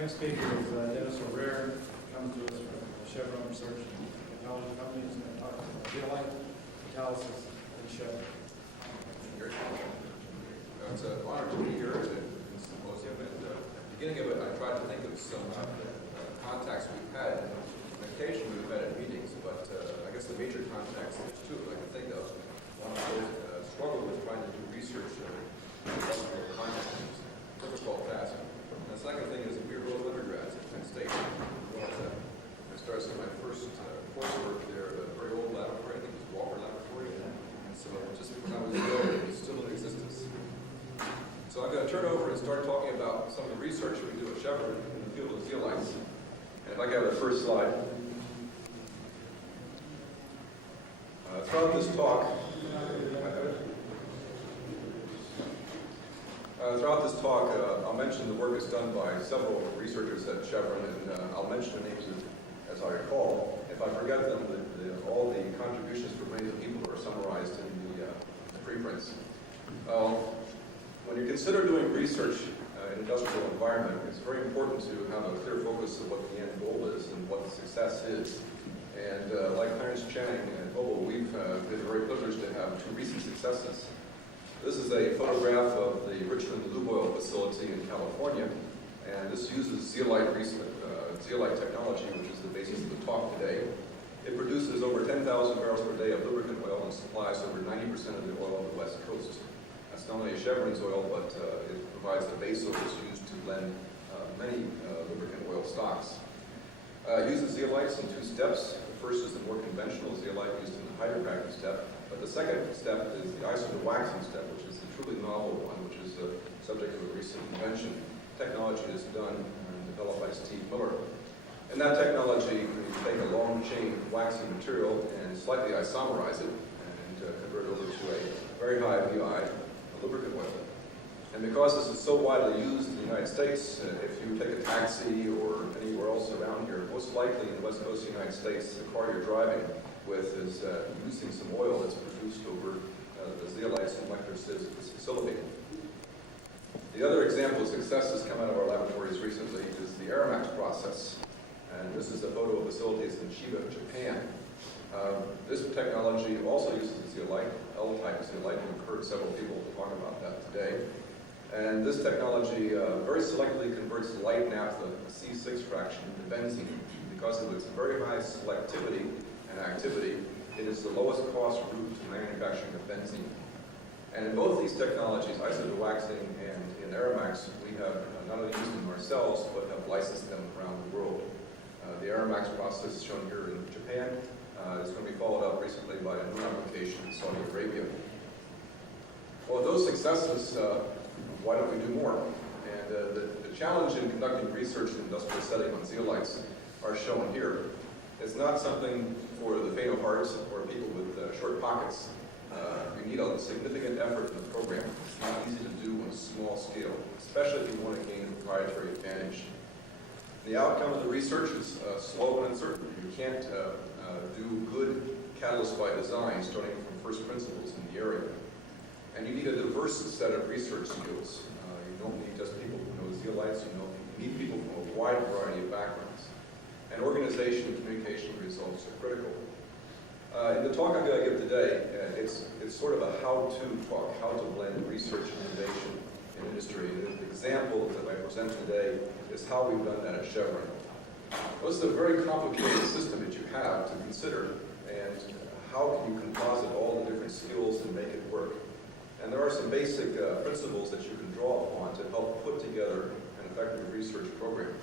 Next speaker is Dennis O'Rear, comes to us from Chevron Research and Technology Company. He's going to talk about Zeolite catalysis and Chevron. It's an honor to be here at this symposium. At the beginning of it, I tried to think of some contacts we've had. And occasionally we've met at meetings, but I guess the major contacts, there's two I can think of. One is struggle with trying to do research in industrial contexts. Difficult task. And the second thing is that we were both undergrads at Penn State. I started some of my first coursework there at a very old laboratory. I think it was Walker Laboratory. And so just when I was there, it was still in existence. So I'm going to turn over and start talking about some of the research we do at Chevron in the field of zeolites. And if I can have the first slide. Throughout this talk, I'll mention the work that's done by several researchers at Chevron, and I'll mention the names as I recall. If I forget them, all the contributions from many of the people are summarized in the preprints. When you consider doing research in an industrial environment, it's very important to have a clear focus of what the end goal is and what the success is. And like Clarence Channing and Hobel, we've been very privileged to have two recent successes. This is a photograph of the Richmond lube oil facility in California, and this uses zeolite technology, which is the basis of the talk today. It produces over 10,000 barrels per day of lubricant oil and supplies over 90% of the oil on the West Coast. That's not only Chevron's oil, but it provides the base oil that's used to blend many lubricant oil stocks. It uses zeolites in two steps. The first is the more conventional zeolite used in the hydrocracking step, but the second step is the isotowaxing step, which is the truly novel one, which is the subject of a recent invention. Technology is done and developed by Steve Miller. And that technology, you take a long chain waxing material and slightly isomerize it and convert it over to a very high VI, lubricant oil. And because this is so widely used in the United States, if you take a taxi or anywhere else around here, most likely in the West Coast of the United States, the car you're driving with is using some oil that's produced over the zeolites and molecular sieves at this facility. The other example of success that's come out of our laboratories recently is the Aramax process. And this is a photo of facilities in Chiba, Japan. This technology also uses zeolite, L-type zeolite. We've heard several people talk about that today. And this technology very selectively converts light naphtha, a C6 fraction, into benzene. Because of its very high selectivity and activity, it is the lowest cost route to manufacturing of benzene. And in both these technologies, isotowaxing and in Aramax, we have not only used them ourselves, but have licensed them around the world. The Aramax process is shown here in Japan. It's going to be followed up recently by a new application in Saudi Arabia. Well, with those successes, why don't we do more? And the challenge in conducting research in an industrial setting on zeolites are shown here. It's not something for the faint of heart or people with short pockets. You need a significant effort in the program. It's not easy to do on a small scale, especially if you want to gain a proprietary advantage. The outcome of the research is slow and uncertain. You can't do good catalyst by design starting from first principles in the area. And you need a diverse set of research skills. You don't need just people who know zeolites. You need people from a wide variety of backgrounds. And organization and communication results are critical. In the talk I'm going to give today, it's sort of a how-to talk, how to blend research and innovation in industry. And the example that I present today is how we've done that at Chevron. Well, this is a very complicated system that you have to consider, and how can you composite all the different skills and make it work? And there are some basic principles that you can draw upon to help put together an effective research program.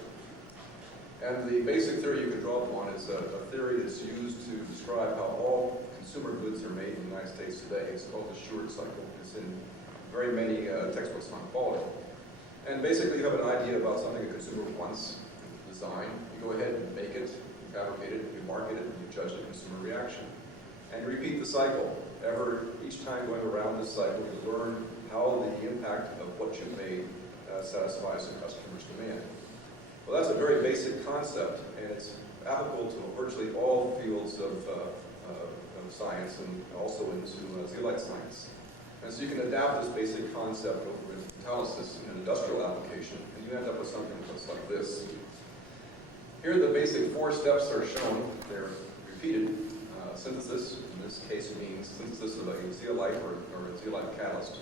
And the basic theory you can draw upon is a theory that's used to describe how all consumer goods are made in the United States today. It's called the Short cycle. It's in very many textbooks on quality. And basically you have an idea about something a consumer wants, design. You go ahead and make it, you fabricate it, you market it, and you judge the consumer reaction. And you repeat the cycle. Each time going around this cycle, you learn how the impact of what you've made satisfies the customer's demand. Well, that's a very basic concept, and it's applicable to virtually all fields of science and also into zeolite science. And so you can adapt this basic concept over into catalysis in an industrial application, and you end up with something that looks like this. Here the basic 4 steps are shown. They're repeated. Synthesis, in this case, means synthesis of a zeolite or a zeolite catalyst.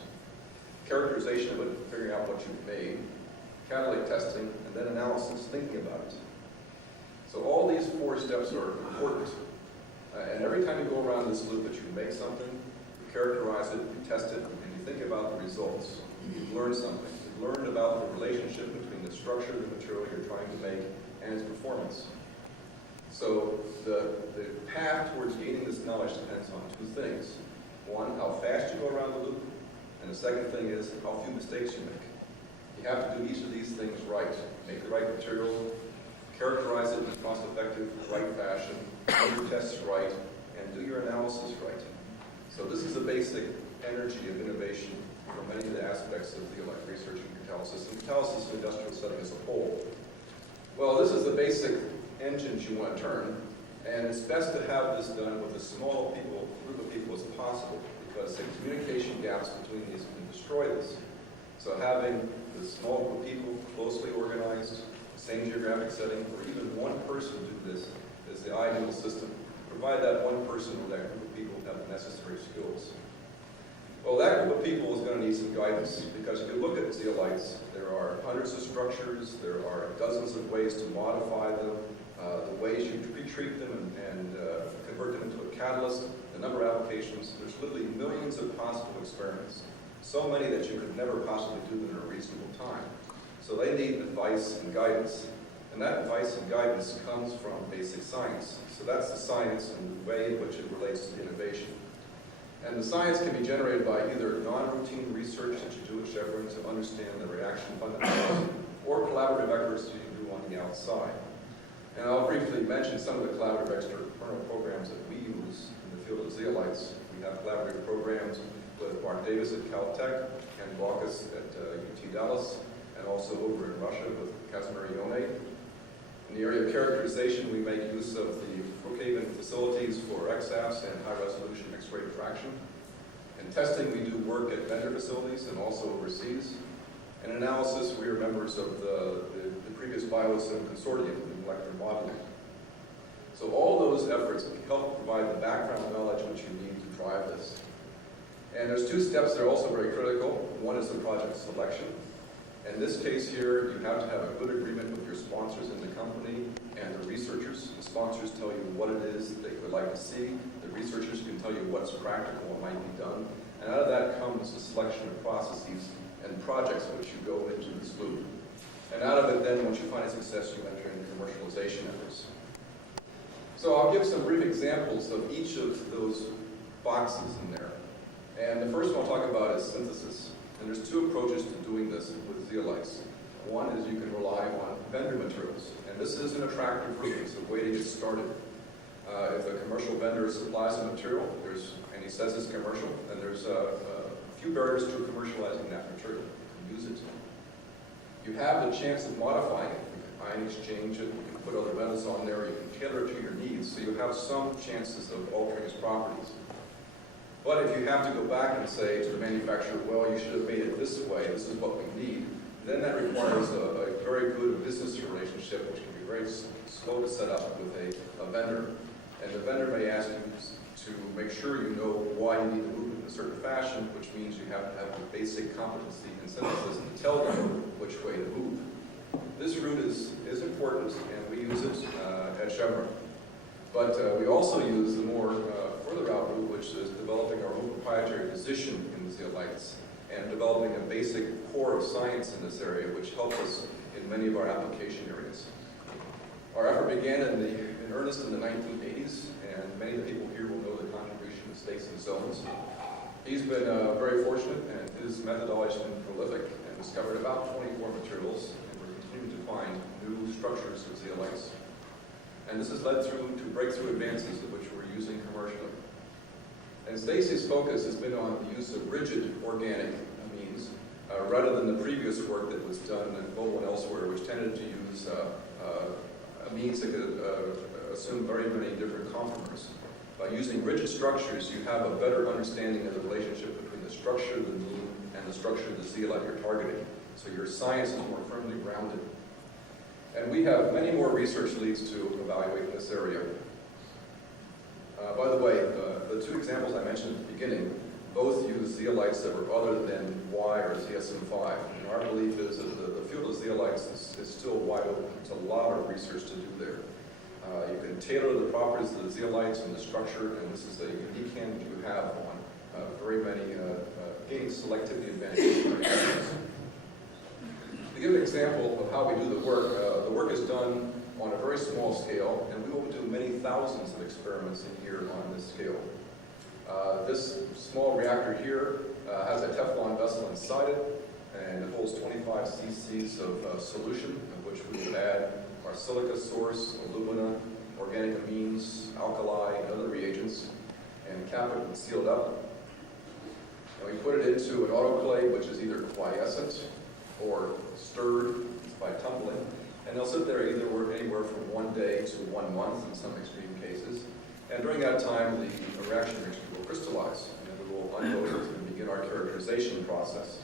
Characterization of it, figuring out what you've made. Catalytic testing, and then analysis, thinking about it. So all these 4 steps are important. And every time you go around this loop that you make something, you characterize it, you test it, and you think about the results. You've learned something. You've learned about the relationship between the structure of the material you're trying to make and its performance. So the path towards gaining this knowledge depends on 2 things. One, how fast you go around the loop, and the second thing is how few mistakes you make. You have to do each of these things right. Make the right material, characterize it in a cost-effective, right fashion, do your tests right, and do your analysis right. So this is the basic energy of innovation for many of the aspects of zeolite research and catalysis, and catalysis in industrial setting as a whole. Well, this is the basic engines you want to turn, and it's best to have this done with as small group of people as possible, because the communication gaps between these can destroy this. So having the small group of people closely organized, same geographic setting, or even one person do this is the ideal system. Provide that one person or that group of people have the necessary skills. Well, that group of people is going to need some guidance, because if you look at zeolites, there are hundreds of structures, there are dozens of ways to modify them, the ways you pre-treat them and convert them into a catalyst, the number of applications. There's literally millions of possible experiments, so many that you could never possibly do them in a reasonable time. So they need advice and guidance, and that advice and guidance comes from basic science. So that's the science and the way in which it relates to innovation. And the science can be generated by either non-routine research that you do at Chevron to understand the reaction fundamentals, or collaborative efforts that you do on the outside. And I'll briefly mention some of the collaborative external programs that we use in the field of zeolites. We have collaborative programs with Mark Davis at Caltech and Baucus at UT Dallas, and also over in Russia with Kazimir Ione. In the area of characterization, we make use of the Brookhaven facilities for XAFs and high-resolution X-ray diffraction. In testing, we do work at vendor facilities and also overseas. In analysis, we are members of the previous BioSim Consortium in molecular modeling. So all those efforts help provide the background knowledge which you need to drive this. And there's 2 steps that are also very critical. One is the project selection. In this case here, you have to have a good agreement with your sponsors in the company and the researchers. The sponsors tell you what it is they would like to see. The researchers can tell you what's practical and might be done. And out of that comes a selection of processes and projects which you go into this loop. And out of it then, once you find a success, you enter into commercialization efforts. So I'll give some brief examples of each of those boxes in there. And the first one I'll talk about is synthesis. And there's 2 approaches to doing this with zeolites. One is you can rely on vendor materials. And this is an attractive route. It's a way to get started. If a commercial vendor supplies a material, and he says it's commercial, then there's a few barriers to commercializing that material. You can use it. You have the chance of modifying it. You can ion exchange it, you can put other metals on there, you can tailor it to your needs, so you have some chances of altering its properties. But if you have to go back and say to the manufacturer, well, you should have made it this way, this is what we need, then that requires a very good business relationship, which can be very slow to set up with a vendor. And the vendor may ask you to make sure you know why you need to move in a certain fashion, which means you have to have the basic competency in synthesis to tell them which way to move. This route is important, and we use it at Chevron. But we also use the more further out route, which is developing our own proprietary position in the zeolites and developing a basic core of science in this area, which helps us in many of our application areas. Our effort began in earnest in the 1980s, and many of the people here will know the contribution of Stacy Zones. He's been very fortunate, and his methodology has been prolific and discovered about 24 materials, and we're continuing to find new structures of zeolites. And this has led through to breakthrough advances of which we're using commercially. And Stacy's focus has been on the use of rigid organic amines, rather than the previous work that was done in Global and elsewhere, which tended to use amines that could assume very many different conformers. By using rigid structures, you have a better understanding of the relationship between the structure of the amine and the structure of the zeolite you're targeting. So your science is more firmly grounded. And we have many more research leads to evaluate in this area. By the way, the two examples I mentioned at the beginning both use zeolites that were other than Y or ZSM5. And our belief is that the field of zeolites is still wide open. There's a lot of research to do there. You can tailor the properties of the zeolites and the structure, and this is a unique hand that you have on very many gaining selectivity advantages. To give an example of how we do the work is done on a very small scale, and we will do many thousands of experiments in here on this scale. This small reactor here has a Teflon vessel inside it, and it holds 25 cc's of solution, of which we would add our silica source, alumina, organic amines, alkali, and other reagents, and cap it and seal it up. And we put it into an autoplay, which is either quiescent or stirred by tumbling, and they'll sit there anywhere from 1 day to 1 month in some extreme cases. And during that time, the reaction reagent will crystallize, and we will unload it and begin our characterization process.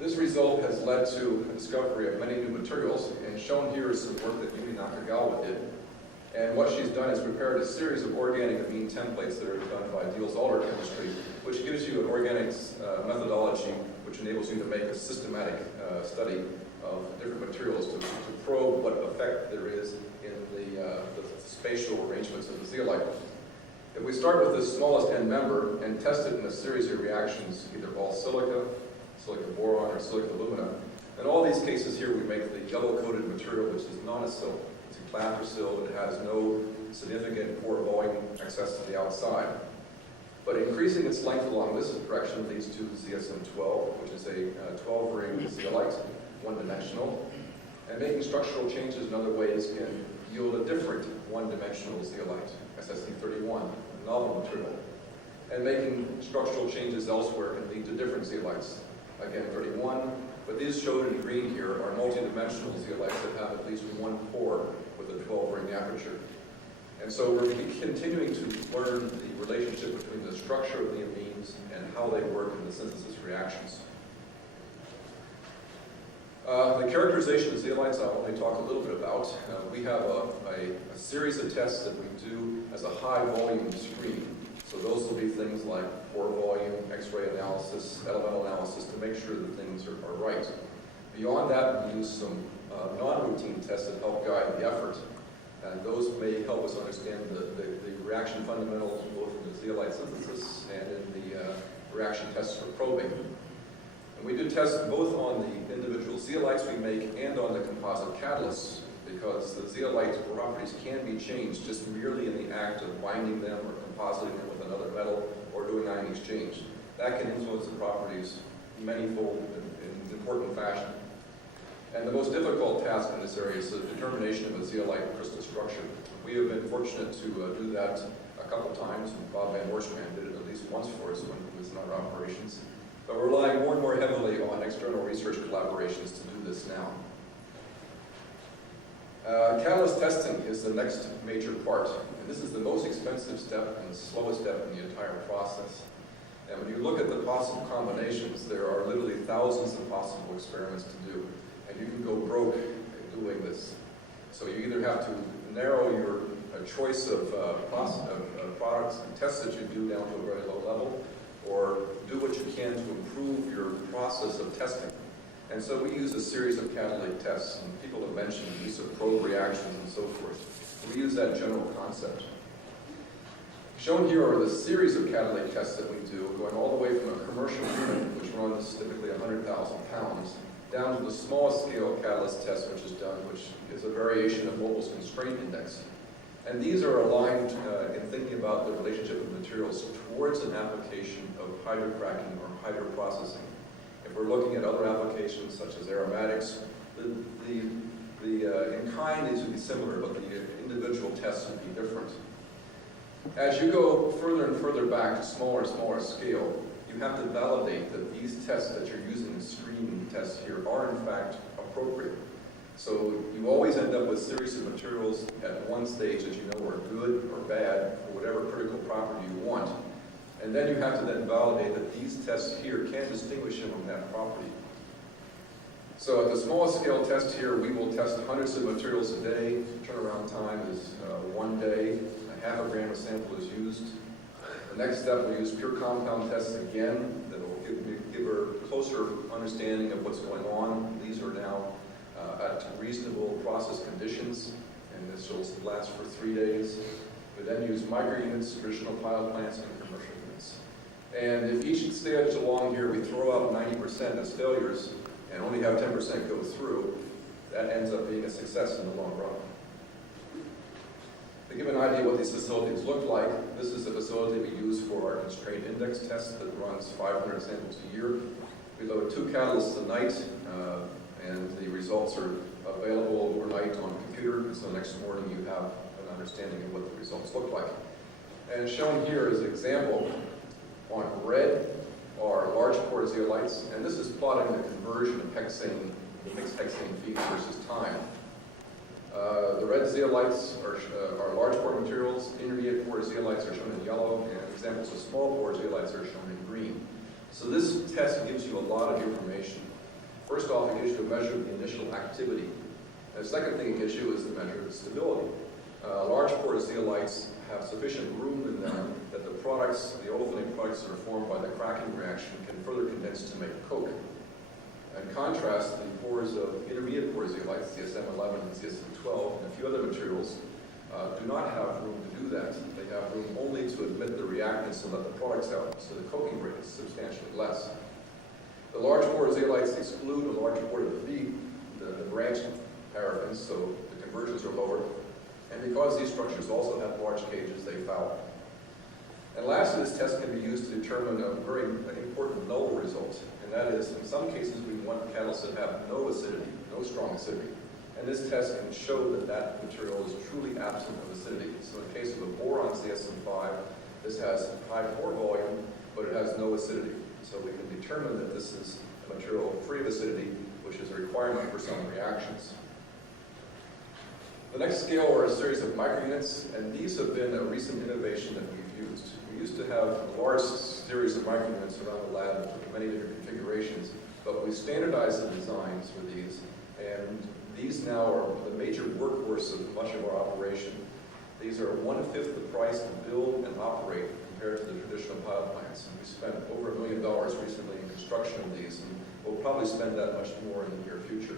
This result has led to the discovery of many new materials, and shown here is some work that Yumi Nakagawa did. And what she's done is prepared a series of organic amine templates that are done by Diels-Alder chemistry, which gives you an organics methodology which enables you to make a systematic study of different materials to probe what effect there is in the spatial arrangements of the zeolite. If we start with the smallest end member and test it in a series of reactions, either all silica, silica boron, or silica alumina, in all these cases here we make the yellow-coated material, which is non-acyl. It's a clathrocil, it has no significant pore volume excess to the outside. But increasing its length along this direction leads to ZSM12, which is a 12-ring zeolite, one-dimensional. And making structural changes in other ways can yield a different one-dimensional zeolite, SSD31, a novel material. And making structural changes elsewhere can lead to different zeolites. Again, 31, but these shown in green here are multi-dimensional zeolites that have at least one pore with a 12-ring aperture. And so we're continuing to learn the relationship between the structure of the amines and how they work in the synthesis reactions. The characterization of zeolites I'll only talk a little bit about. We have a series of tests that we do as a high volume screen. So those will be things like pore volume, X-ray analysis, elemental analysis to make sure that things are right. Beyond that, we use some non-routine tests that help guide the effort. And those may help us understand the reaction fundamentals both in the zeolite synthesis and in the reaction tests for probing. And we do tests both on the individual zeolites we make and on the composite catalysts, because the zeolite properties can be changed just merely in the act of binding them or compositing them with another metal or doing ion exchange. That can influence the properties manyfold in important fashion. And the most difficult task in this area is the determination of a zeolite crystal structure. We have been fortunate to do that a couple times. Bob Van Horstman did it at least once for us when he was in our operations. But we're relying more and more heavily on external research collaborations to do this now. Catalyst testing is the next major part. And this is the most expensive step and the slowest step in the entire process. And when you look at the possible combinations, there are literally thousands of possible experiments to do. And you can go broke doing this. So you either have to narrow your choice of products and tests that you do down to a very low level, or do what you can to improve your process of testing. And so we use a series of catalytic tests, and people have mentioned the use of probe reactions and so forth. We use that general concept. Shown here are the series of catalytic tests that we do, going all the way from a commercial unit, which runs typically 100,000 pounds, down to the smallest scale catalyst test which is done, which is a variation of Mobile's constraint index. And these are aligned in thinking about the relationship of materials towards an application of hydrocracking or hydroprocessing. If we're looking at other applications such as aromatics, in kind these would be similar, but the individual tests would be different. As you go further and further back to smaller and smaller scale, you have to validate that these tests that you're using in screening tests here are in fact appropriate. So you always end up with a series of materials at one stage that you know are good or bad for whatever critical property you want. And then you have to then validate that these tests here can distinguish them from that property. So at the smallest scale test here, we will test hundreds of materials a day. Turnaround time is 1 day. A half a gram of sample is used. The next step, we use pure compound tests again that will give a closer understanding of what's going on. These are now at reasonable process conditions, and this will last for 3 days. We then use micro units, traditional pilot plants, and commercial units. And if each stage along here we throw out 90% as failures and only have 10% go through, that ends up being a success in the long run. To give an idea what these facilities look like, this is a facility we use for our constrained index test that runs 500 samples a year. We load 2 catalysts a night, and the results are available overnight on a computer, so next morning you have an understanding of what the results look like. And shown here is an example. On red are large pore zeolites, and this is plotting the conversion of hexane, mixed hexane feed versus time. The red zeolites are large pore materials, intermediate pore zeolites are shown in yellow, and examples of small pore zeolites are shown in green. So this test gives you a lot of information. First off, it gives you a measure of the initial activity. And the second thing it gives you is the measure of stability. Large pore zeolites have sufficient room in them that the products, the olefinated products that are formed by the cracking reaction can further condense to make coke. In contrast, the pores of intermediate pore zeolites, CSM11 and CSM12, and a few other materials, do not have room to do that. They have room only to admit the reactants and let the products out, so the coking rate is substantially less. The large pore zeolites exclude a large pore of the feed, the branched paraffins, so the conversions are lower. And because these structures also have large cages, they foul. And lastly, this test can be used to determine a very important null result. And that is, in some cases, we want catalysts that have no acidity, no strong acidity. And this test can show that that material is truly absent of acidity. So in the case of a boron CSM5, this has high pore volume, but it has no acidity. So we can determine that this is a material free of acidity, which is a requirement for some reactions. The next scale are a series of microunits, and these have been a recent innovation that we've used. We used to have a large series of microunits around the lab with many different configurations, but we standardized the designs for these, and these now are the major workhorse of much of our operation. These are 1/5 the price to build and operate compared to the traditional pilot plants. And we spent over $1 million recently in construction of these, and we'll probably spend that much more in the near future.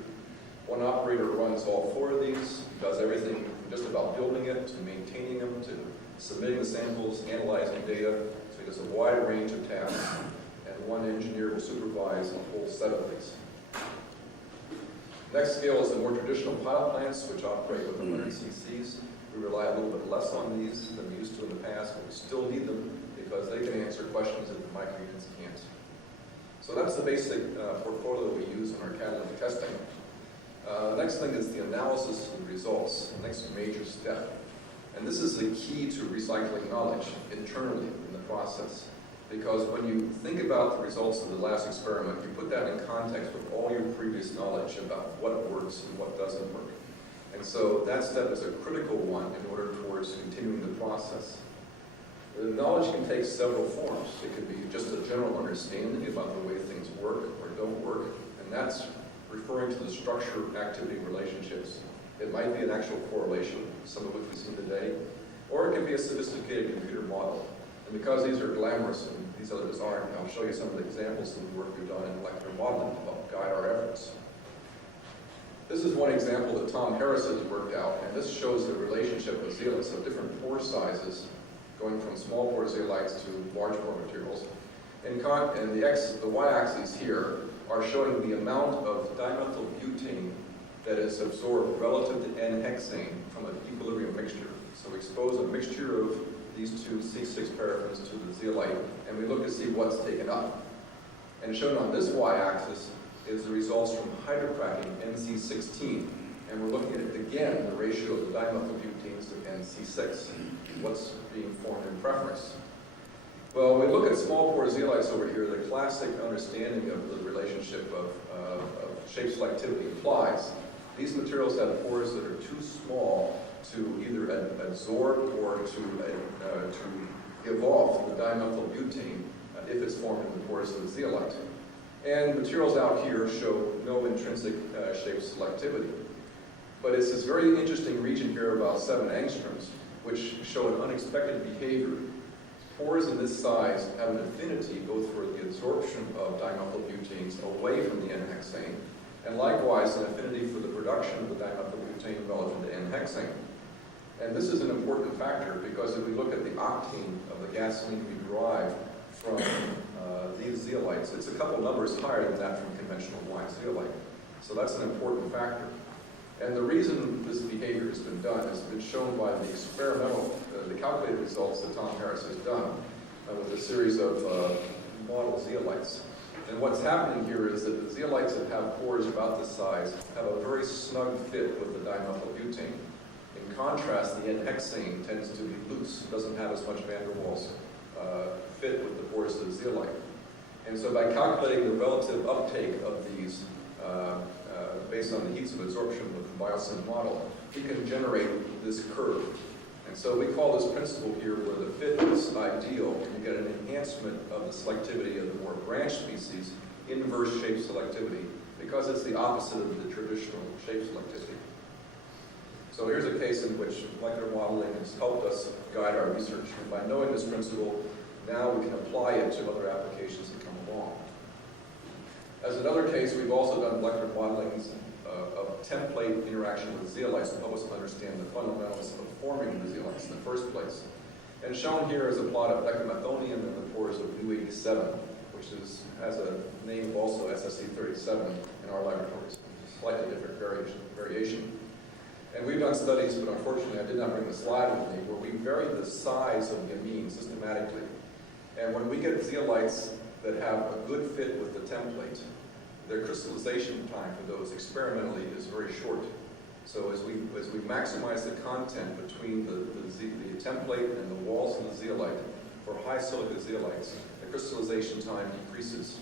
One operator runs all 4 of these, does everything from just about building it to maintaining them to submitting the samples, analyzing data, so he does a wide range of tasks, and one engineer will supervise a whole set of these. Next scale is the more traditional pilot plants, which operate with 100 cc's. We rely a little bit less on these than we used to in the past, but we still need them because they can answer questions that the microunits can't. So that's the basic portfolio we use in our catalytic testing. Next thing is the analysis of the results, the next major step. And this is the key to recycling knowledge internally in the process. Because when you think about the results of the last experiment, you put that in context with all your previous knowledge about what works and what doesn't work. And so that step is a critical one in order towards continuing the process. The knowledge can take several forms. It could be just a general understanding about the way things work or don't work, and that's referring to the structure-activity relationships. It might be an actual correlation, some of which we've seen today, or it can be a sophisticated computer model. And because these are glamorous and these others aren't, I'll show you some of the examples of the work we've done in molecular modeling to help guide our efforts. This is one example that Tom Harris has worked out, and this shows the relationship of zeolites of different pore sizes, going from small pore zeolites to large pore materials. And the y-axis here are showing the amount of dimethyl butane that is absorbed relative to N-hexane from an equilibrium mixture. So we expose a mixture of these two C6 paraffins to the zeolite, and we look to see what's taken up. And shown on this y-axis is the results from hydrocracking NC16. And we're looking at, again, the ratio of the dimethyl butanes to NC6, what's being formed in preference. Well, when we look at small pore zeolites over here, the classic understanding of the relationship of shape selectivity applies. These materials have pores that are too small to either absorb or to give off the dimethyl butane if it's formed in the pores of the zeolite. And materials out here show no intrinsic shape selectivity. But it's this very interesting region here, about 7 angstroms, which show an unexpected behavior. Pores in this size have an affinity both for the absorption of dimethylbutenes away from the N-hexane, and likewise an affinity for the production of the dimethylbutane relative to N-hexane. And this is an important factor because if we look at the octane of the gasoline we derive from these zeolites, it's a couple numbers higher than that from conventional white zeolite. So that's an important factor. And the reason this behavior has been done has been shown by the experimental, the calculated results that Tom Harris has done with a series of model zeolites. And what's happening here is that the zeolites that have pores about this size have a very snug fit with the dimethylbutane. In contrast, the N-hexane tends to be loose, doesn't have as much van der Waals fit with the pores of the zeolite. And so by calculating the relative uptake of these based on the heats of absorption with the biosyn model, we can generate this curve. And so we call this principle here where the fit is ideal, and you get an enhancement of the selectivity of the more branched species, inverse shape selectivity, because it's the opposite of the traditional shape selectivity. So here's a case in which molecular modeling has helped us guide our research. And by knowing this principle, now we can apply it to other applications that come along. As another case, we've also done molecular modeling of template interaction with zeolites to help us understand the fundamentals of forming the zeolites in the first place. And shown here is a plot of decamethonium and the pores of U87, which has a name of also SSC37 in our laboratories, slightly different variation. And we've done studies, but unfortunately I did not bring the slide with me, where we vary the size of the amine systematically. And when we get zeolites that have a good fit with the template, their crystallization time for those experimentally is very short. So as we maximize the content between the template and the walls of the zeolite for high silica zeolites, the crystallization time decreases.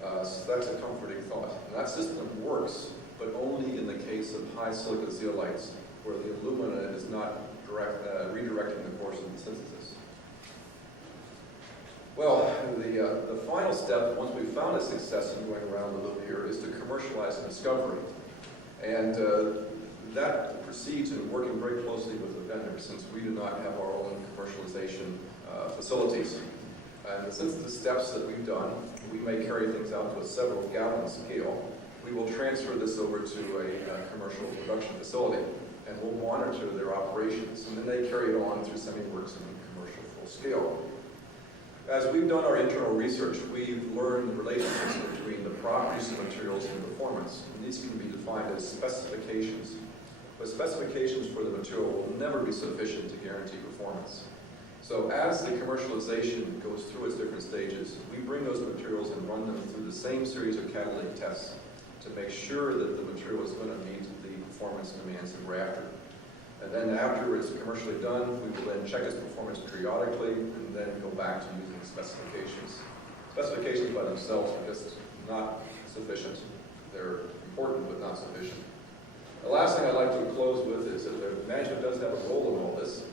So that's a comforting thought. And that system works, but only in the case of high silica zeolites where the alumina is not redirecting the course of the synthesis. Well, the final step, once we've found a success in going around the loop here, is to commercialize a discovery. And that proceeds in working very closely with the vendor, since we do not have our own commercialization facilities. And since the steps that we've done, we may carry things out to a several gallon scale. We will transfer this over to a commercial production facility, and we'll monitor their operations. And then they carry it on through semi-works and commercial full scale. As we've done our internal research, we've learned the relationships between the properties of materials and performance. And these can be defined as specifications. But specifications for the material will never be sufficient to guarantee performance. So as the commercialization goes through its different stages, we bring those materials and run them through the same series of catalytic tests to make sure that the material is going to meet the performance demands that we're after. And then after it's commercially done, we will then check its performance periodically and then go back to using specifications. Specifications by themselves are just not sufficient. They're important but not sufficient. The last thing I'd like to close with is that the management does have a role in all this.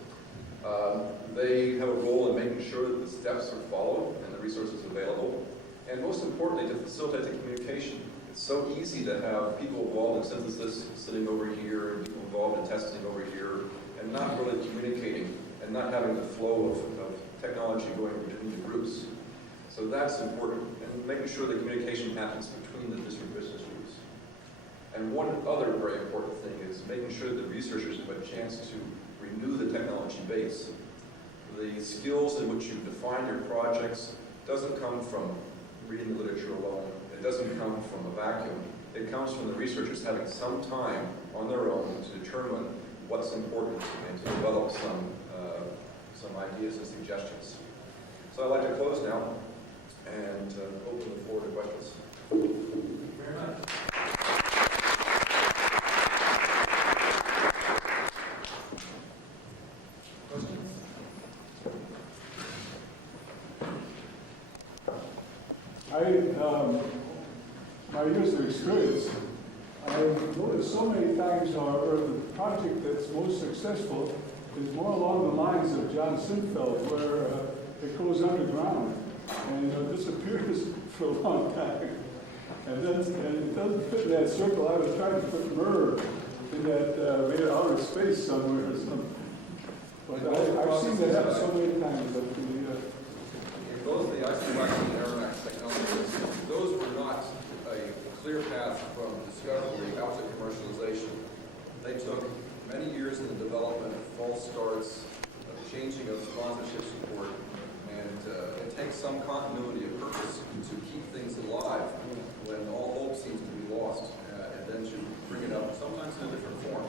They have a role in making sure that the steps are followed and the resources available. And most importantly, to facilitate the communication. It's so easy to have people involved in synthesis sitting over here and people involved in testing over here and not really communicating and not having the flow of technology going between the groups. So that's important, and making sure the communication happens between the different business groups. And one other very important thing is making sure that researchers have a chance to renew the technology base. The skills in which you define your projects doesn't come from reading the literature alone. It doesn't come from a vacuum. It comes from the researchers having some time on their own to determine what's important and to develop some ideas and suggestions. So I'd like to close now and open the floor to questions. Thank you very much. Questions? My years of experience, I've noticed so many times, however, the project that's most successful is more along the lines of John Sinfeld, where it goes underground. and it disappears for a long time. And it doesn't fit in that circle. I was trying to put myrrh in that maybe outer space somewhere or something. But I've seen that happen so many times. But Both the isowax and aromax technologies, those were not a clear path from discovery out to commercialization. They took many years in the development, false starts, changing of sponsorship support, and it takes some continuity of purpose to keep things alive when all hope seems to be lost, and then to bring it up, sometimes in a different form.